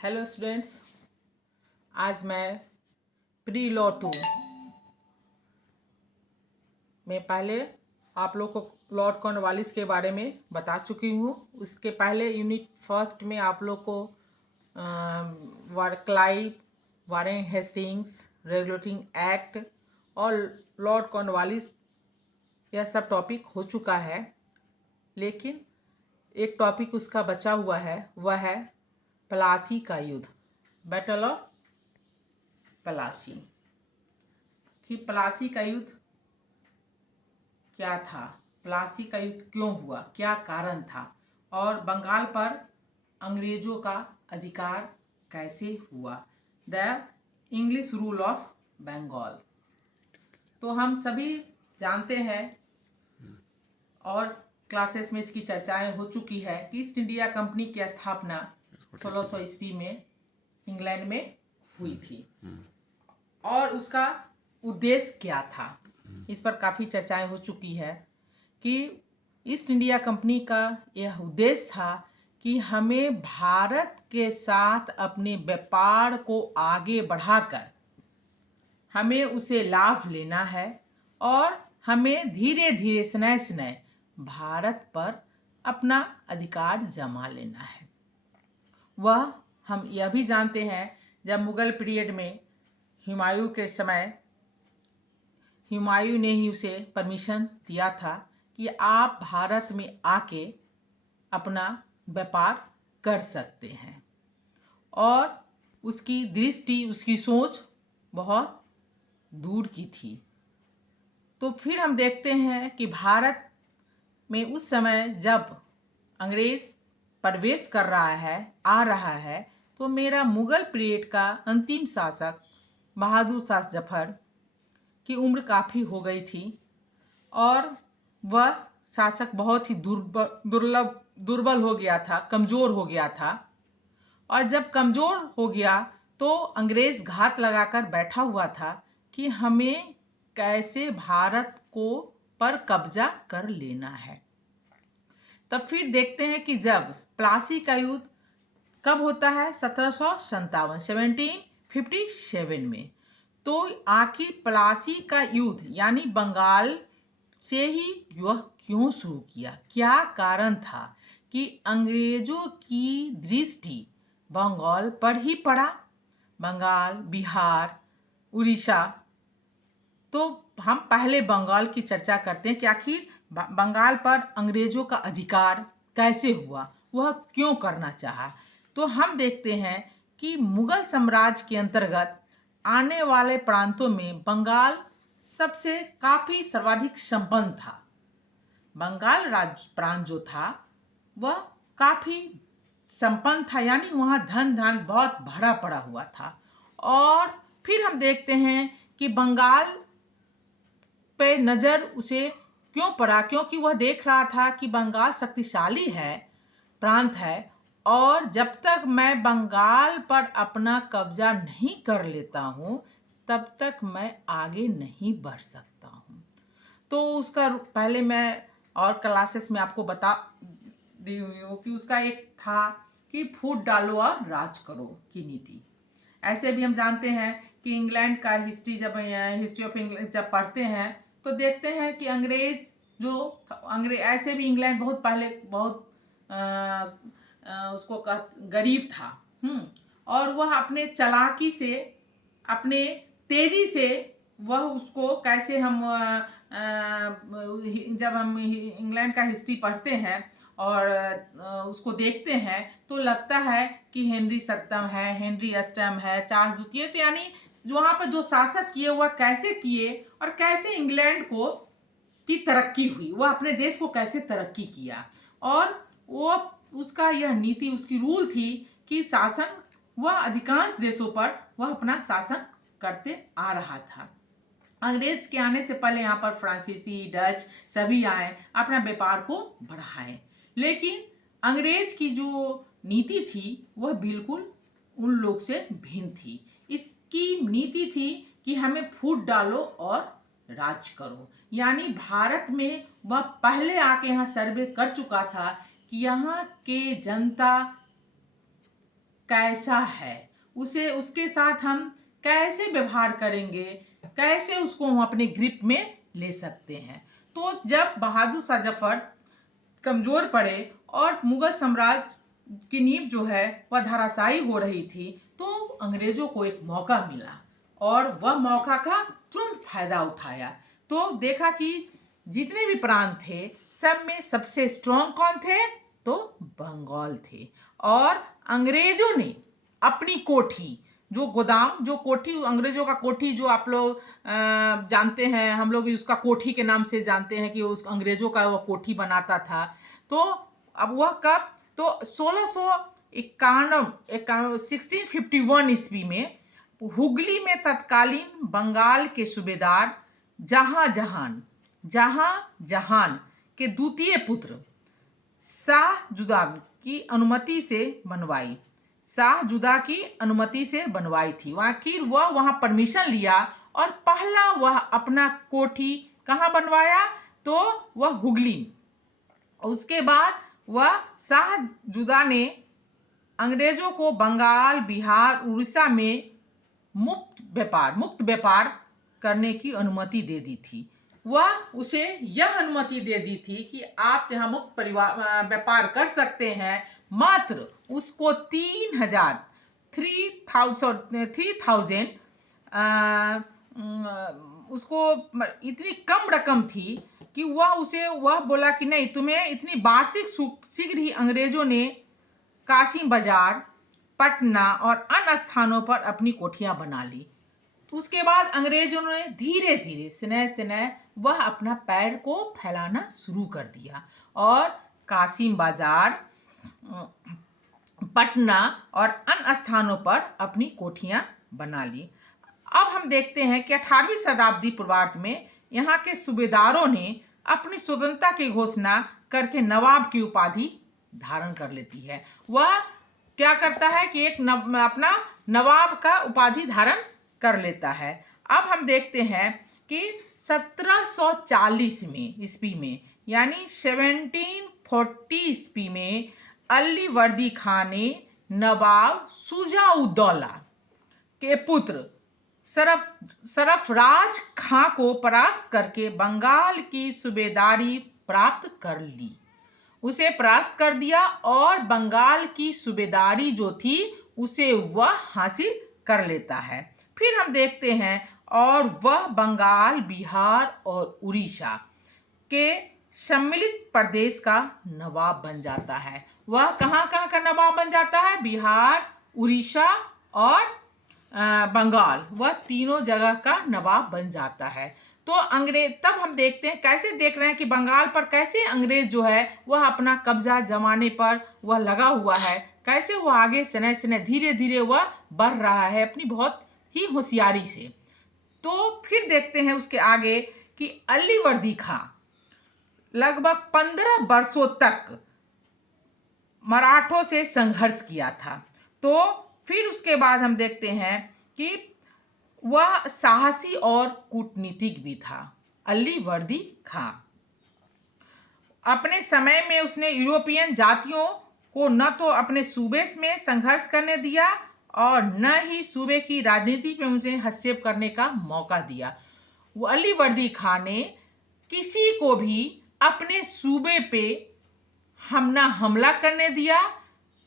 Hello students, आज मैं pre law 2 में पहले आप लोग को लॉर्ड कॉर्नवालिस के बारे में बता चुकी हूँ। उसके पहले यूनिट फर्स्ट में आप लोग को Clive, Warren Hastings, regulating act और लॉर्ड कॉर्नवालिस यह सब टॉपिक हो चुका है, लेकिन एक टॉपिक उसका बचा हुआ है, वह है प्लासी का युद्ध, बैटल ऑफ प्लासी। कि प्लासी का युद्ध क्या था, प्लासी का युद्ध क्यों हुआ, क्या कारण था, और बंगाल पर अंग्रेजों का अधिकार कैसे हुआ, the English rule of Bengal. तो हम सभी जानते हैं और क्लासेस में इसकी चर्चाएं हो चुकी है कि ईस्ट इंडिया कंपनी की स्थापना 1600 ईस्वी में इंग्लैंड में हुई थी और उसका उद्देश्य क्या था, इस पर काफ़ी चर्चाएं हो चुकी है कि ईस्ट इंडिया कंपनी का यह उद्देश्य था कि हमें भारत के साथ अपने व्यापार को आगे बढ़ाकर हमें उसे लाभ लेना है और हमें धीरे धीरे स्नय स्नय भारत पर अपना अधिकार जमा लेना है। वह हम यह भी जानते हैं, जब मुगल पीरियड में हुमायूं के समय हुमायूं ने ही उसे परमिशन दिया था कि आप भारत में आके अपना व्यापार कर सकते हैं, और उसकी दृष्टि, उसकी सोच बहुत दूर की थी। तो फिर हम देखते हैं कि भारत में उस समय जब अंग्रेज प्रवेश कर रहा है, आ रहा है, तो मेरा मुगल पीरियड का अंतिम शासक बहादुर शाह जफर की उम्र काफ़ी हो गई थी और वह शासक बहुत ही दुर्बल हो गया था, कमज़ोर हो गया था। और जब कमज़ोर हो गया तो अंग्रेज़ घात लगाकर बैठा हुआ था कि हमें कैसे भारत को पर कब्जा कर लेना है। तब फिर देखते हैं कि जब प्लासी का युद्ध कब होता है, 1757 में। तो आखिर प्लासी का युद्ध यानी बंगाल से ही यह क्यों शुरू किया, क्या कारण था कि अंग्रेजों की दृष्टि बंगाल पर ही पड़ा, बंगाल, बिहार, उड़ीसा। तो हम पहले बंगाल की चर्चा करते हैं कि आखिर बंगाल पर अंग्रेजों का अधिकार कैसे हुआ, वह क्यों करना चाहा। तो हम देखते हैं कि मुगल साम्राज्य के अंतर्गत आने वाले प्रांतों में बंगाल सबसे काफ़ी सर्वाधिक संपन्न था। बंगाल राज्य प्रांत जो था वह काफ़ी संपन्न था, यानी वहाँ धन धन बहुत भरा पड़ा हुआ था। और फिर हम देखते हैं कि बंगाल पे नज़र उसे क्यों पड़ा, क्योंकि वह देख रहा था कि बंगाल शक्तिशाली है, प्रांत है, और जब तक मैं बंगाल पर अपना कब्जा नहीं कर लेता हूँ तब तक मैं आगे नहीं बढ़ सकता हूँ। तो उसका पहले मैं और क्लासेस में आपको बता दी हुई हूँ कि उसका एक था कि फूट डालो और राज करो की नीति। ऐसे भी हम जानते हैं कि इंग्लैंड का हिस्ट्री, जब हिस्ट्री ऑफ इंग्लैंड जब पढ़ते हैं तो देखते हैं कि अंग्रेज ऐसे भी इंग्लैंड बहुत पहले बहुत उसको गरीब था। और वह अपने चालाकी से, अपने तेजी से वह उसको कैसे हम जब हम इंग्लैंड का हिस्ट्री पढ़ते हैं और उसको देखते हैं तो लगता है कि हेनरी सप्तम है, हेनरी अष्टम है, चार्ल्स द्वितीय, तो यानी वहाँ पर जो शासक किए वह कैसे किए और कैसे इंग्लैंड को की तरक्की हुई, वह अपने देश को कैसे तरक्की किया। और वो उसका यह नीति, उसकी रूल थी कि शासन वह अधिकांश देशों पर वह अपना शासन करते आ रहा था। अंग्रेज के आने से पहले यहाँ पर फ्रांसीसी, डच सभी आए, अपना व्यापार को बढ़ाए, लेकिन अंग्रेज की जो नीति थी वह बिल्कुल उन लोग से भिन्न थी। इसकी नीति थी कि हमें फूट डालो और राज करो, यानी भारत में वह पहले आके यहाँ सर्वे कर चुका था कि यहाँ के जनता कैसा है, उसे उसके साथ हम कैसे व्यवहार करेंगे, कैसे उसको हम अपने ग्रिप में ले सकते हैं। तो जब बहादुर शाह जफर कमजोर पड़े और मुगल साम्राज्य की नींव जो है वह धराशायी हो रही थी, तो अंग्रेजों को एक मौका मिला और वह मौका का तुरंत फायदा उठाया। तो देखा कि जितने भी प्रांत थे सब में सबसे स्ट्रांग कौन थे, तो बंगाल थे। और अंग्रेजों ने अपनी कोठी, जो गोदाम, जो कोठी, अंग्रेजों का कोठी जो आप लोग जानते हैं, हम लोग भी उसका कोठी के नाम से जानते हैं कि उस अंग्रेजों का वह कोठी बनाता था। तो अब वह कब, तो 1651 ईस्वी में हुगली में तत्कालीन बंगाल के सूबेदार जहां के द्वितीय पुत्र शाहजुदा की अनुमति से बनवाई, शाहजुदा की अनुमति से बनवाई थी। आखिर वह वहां परमिशन लिया और पहला वह अपना कोठी कहाँ बनवाया, तो वह हुगली। उसके बाद वह शाहजुदा ने अंग्रेजों को बंगाल, बिहार, उड़ीसा में मुक्त व्यापार करने की अनुमति दे दी थी। वह उसे यह अनुमति दे दी थी कि आप यहाँ मुक्त व्यापार कर सकते हैं, मात्र उसको 3000 उसको इतनी कम रकम थी कि वह बोला कि नहीं, तुम्हें इतनी वार्षिक शीघ्र ही अंग्रेजों ने काशी बाजार, पटना और अन्य स्थानों पर अपनी कोठियां बना ली। उसके बाद अंग्रेजों ने धीरे धीरे स्नेह वह अपना पैर को फैलाना शुरू कर दिया और कासिम बाजार, पटना और अन्य स्थानों पर अपनी कोठियां बना ली। अब हम देखते हैं कि 18वीं शताब्दी पूर्वार्ध में यहाँ के सूबेदारों ने अपनी स्वतंत्रता की घोषणा करके नवाब की उपाधि धारण कर लेती है। वह क्या करता है कि अपना नवाब का उपाधि धारण कर लेता है। अब हम देखते हैं कि 1740 में ईस्वी में, यानी 1740 ईस्वी में अली वर्दी खान ने नवाब शुजा-उद-दौला के पुत्र सरफराज खां को परास्त करके बंगाल की सूबेदारी प्राप्त कर ली। उसे परास्त कर दिया और बंगाल की सूबेदारी जो थी उसे वह हासिल कर लेता है। फिर हम देखते हैं और वह बंगाल, बिहार और उड़ीसा के सम्मिलित प्रदेश का नवाब बन जाता है। वह कहाँ कहाँ का नवाब बन जाता है, बिहार, उड़ीसा और बंगाल, वह तीनों जगह का नवाब बन जाता है। तो तब हम देखते हैं, कैसे देख रहे हैं कि बंगाल पर कैसे अंग्रेज जो है वह अपना कब्जा जमाने पर वह लगा हुआ है, कैसे वह आगे स्नेह धीरे धीरे वह बढ़ रहा है अपनी बहुत ही होशियारी से। तो फिर देखते हैं उसके आगे कि अली वर्दी खां लगभग 15 वर्षों तक मराठों से संघर्ष किया था। तो फिर उसके बाद हम देखते हैं कि वह साहसी और कूटनीतिक भी था। अली वर्दी खां अपने समय में उसने यूरोपियन जातियों को न तो अपने सूबे में संघर्ष करने दिया और न ही सूबे की राजनीति में उनसे हस्तक्षेप करने का मौका दिया। वो अली वर्दी खां ने किसी को भी अपने सूबे पे हमला करने दिया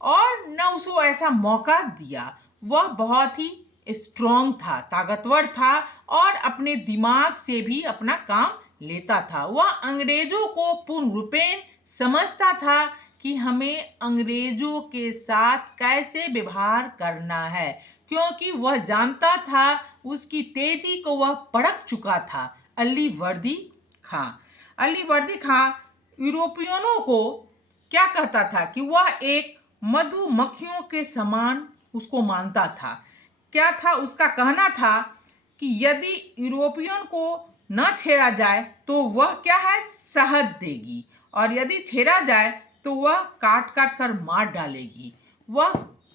और न उसको ऐसा मौका दिया। वह बहुत ही स्ट्रॉन्ग था, ताकतवर था और अपने दिमाग से भी अपना काम लेता था। वह अंग्रेजों को पूर्ण रूपेण समझता था कि हमें अंग्रेजों के साथ कैसे व्यवहार करना है, क्योंकि वह जानता था, उसकी तेजी को वह परख चुका था। अली वर्दी खां यूरोपियनों को क्या कहता था कि वह एक मधुमक्खियों के समान उसको मानता था। क्या था उसका कहना था कि यदि यूरोपियन को न छेड़ा जाए तो वह क्या है, शहद देगी, और यदि छेड़ा जाए तो वह काट काट कर मार डालेगी।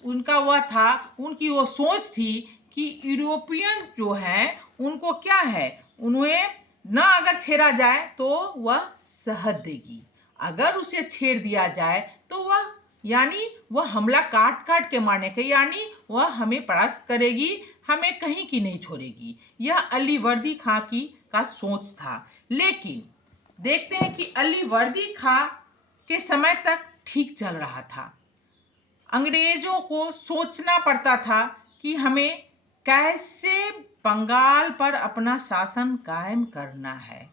उनकी वो सोच थी कि यूरोपियन जो है उनको क्या है, उन्हें न अगर छेड़ा जाए तो वह शहद देगी, अगर उसे छेड़ दिया जाए तो वह यानी वह हमला काट काट के मारने का, यानी वह हमें परास्त करेगी, हमें कहीं की नहीं छोड़ेगी। यह अली वर्दी खां की का सोच था। लेकिन देखते हैं कि अली वर्दी खां के समय तक ठीक चल रहा था। अंग्रेजों को सोचना पड़ता था कि हमें कैसे बंगाल पर अपना शासन कायम करना है।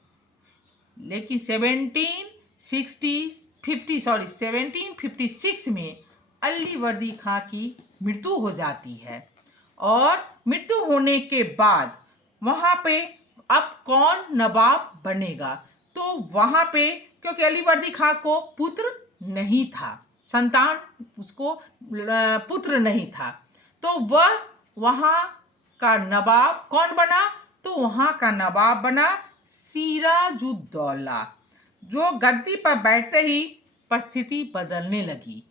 लेकिन 1756 में अली वर्दी खां की मृत्यु हो जाती है और मृत्यु होने के बाद वहाँ पे अब कौन नवाब बनेगा, तो वहाँ पे क्योंकि अली वर्दी खां को पुत्र नहीं था, संतान उसको पुत्र नहीं था, तो वह वहाँ का नवाब कौन बना, तो वहाँ का नवाब बना सिराजुद्दौला, जो गद्दी पर बैठते ही परिस्थिति बदलने लगी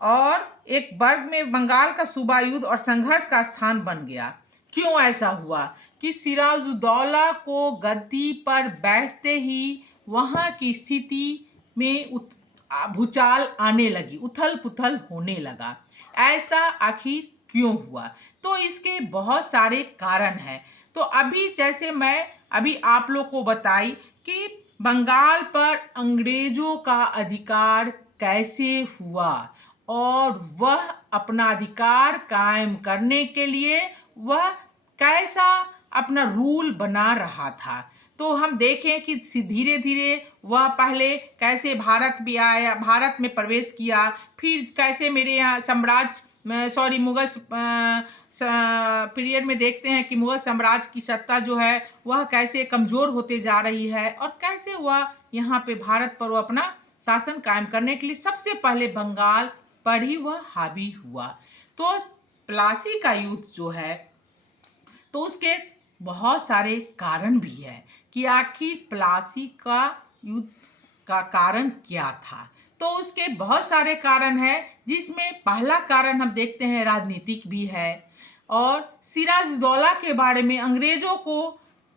और एक वर्ग में बंगाल का सूबा युद्ध और संघर्ष का स्थान बन गया। क्यों ऐसा हुआ कि सिराजुद्दौला को गद्दी पर बैठते ही वहाँ की स्थिति में भूचाल आने लगी, उथल पुथल होने लगा। ऐसा आखिर क्यों हुआ, तो इसके बहुत सारे कारण हैं। तो अभी जैसे मैं अभी आप लोग को बताई कि बंगाल पर अंग्रेजों का अधिकार कैसे हुआ और वह अपना अधिकार कायम करने के लिए वह कैसा अपना रूल बना रहा था। तो हम देखें कि धीरे धीरे वह पहले कैसे भारत भी आया, भारत में प्रवेश किया, फिर कैसे मेरे यहाँ मुगल पीरियड में देखते हैं कि मुगल साम्राज्य की सत्ता जो है वह कैसे कमज़ोर होते जा रही है और कैसे वह यहाँ पे भारत पर वो अपना शासन कायम करने के लिए सबसे पहले बंगाल पर ही वह हावी हुआ। तो प्लासी का युद्ध जो है तो उसके बहुत सारे कारण भी है कि आखिर प्लासी का युद्ध का कारण क्या था। तो उसके बहुत सारे कारण हैं, जिसमें पहला कारण हम देखते हैं राजनीतिक भी है और सिराजुद्दौला के बारे में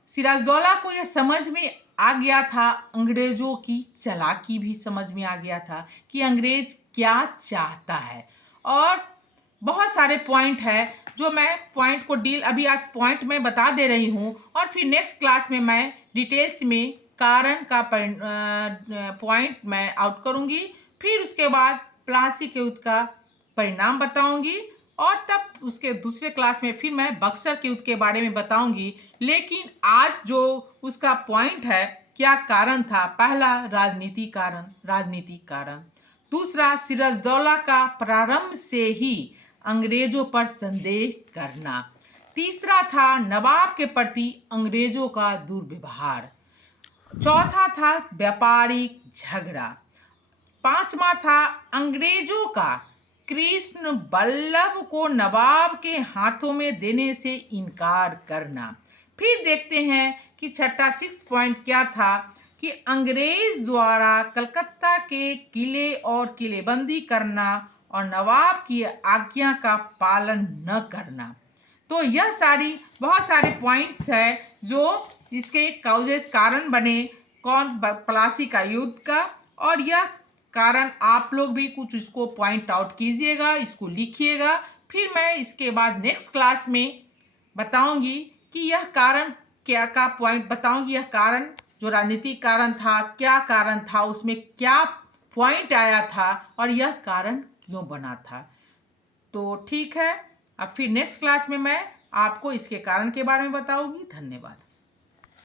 सिराजुद्दौला को यह समझ में आ गया था, अंग्रेजों की चालाकी भी समझ में आ गया था कि अंग्रेज क्या चाहता है। और बहुत सारे पॉइंट है जो मैं पॉइंट को अभी आज पॉइंट में बता दे रही हूँ और फिर नेक्स्ट क्लास में मैं डिटेल्स में कारण का पॉइंट मैं आउट करूँगी, फिर उसके बाद प्लासी के युद्ध का परिणाम बताऊंगी और तब उसके दूसरे क्लास में फिर मैं बक्सर के युद्ध के बारे में बताऊंगी। लेकिन आज जो उसका पॉइंट है, क्या कारण था, पहला राजनीतिक कारण, दूसरा सिराजुद्दौला का प्रारंभ से ही अंग्रेजों पर संदेह करना, तीसरा था नवाब के प्रति अंग्रेजों का दुर्व्यवहार, चौथा था व्यापारिक झगड़ा, पांचवा था अंग्रेजों का कृष्ण बल्लभ को नवाब के हाथों में देने से इनकार करना। फिर देखते हैं कि छठा 6 पॉइंट क्या था कि अंग्रेज द्वारा कलकत्ता के किले और किलेबंदी करना और नवाब की आज्ञा का पालन न करना। तो यह बहुत सारे पॉइंट्स है जो इसके कारण बने प्लासी का युद्ध का, और यह कारण आप लोग भी कुछ इसको पॉइंट आउट कीजिएगा, इसको लिखिएगा। फिर मैं इसके बाद नेक्स्ट क्लास में बताऊंगी कि यह कारण क्या का पॉइंट बताऊंगी, यह कारण जो राजनीतिक कारण था, क्या कारण था, उसमें क्या पॉइंट आया था और यह कारण क्यों बना था। तो ठीक है, अब फिर नेक्स्ट क्लास में मैं आपको इसके कारण के बारे में बताऊंगी। धन्यवाद।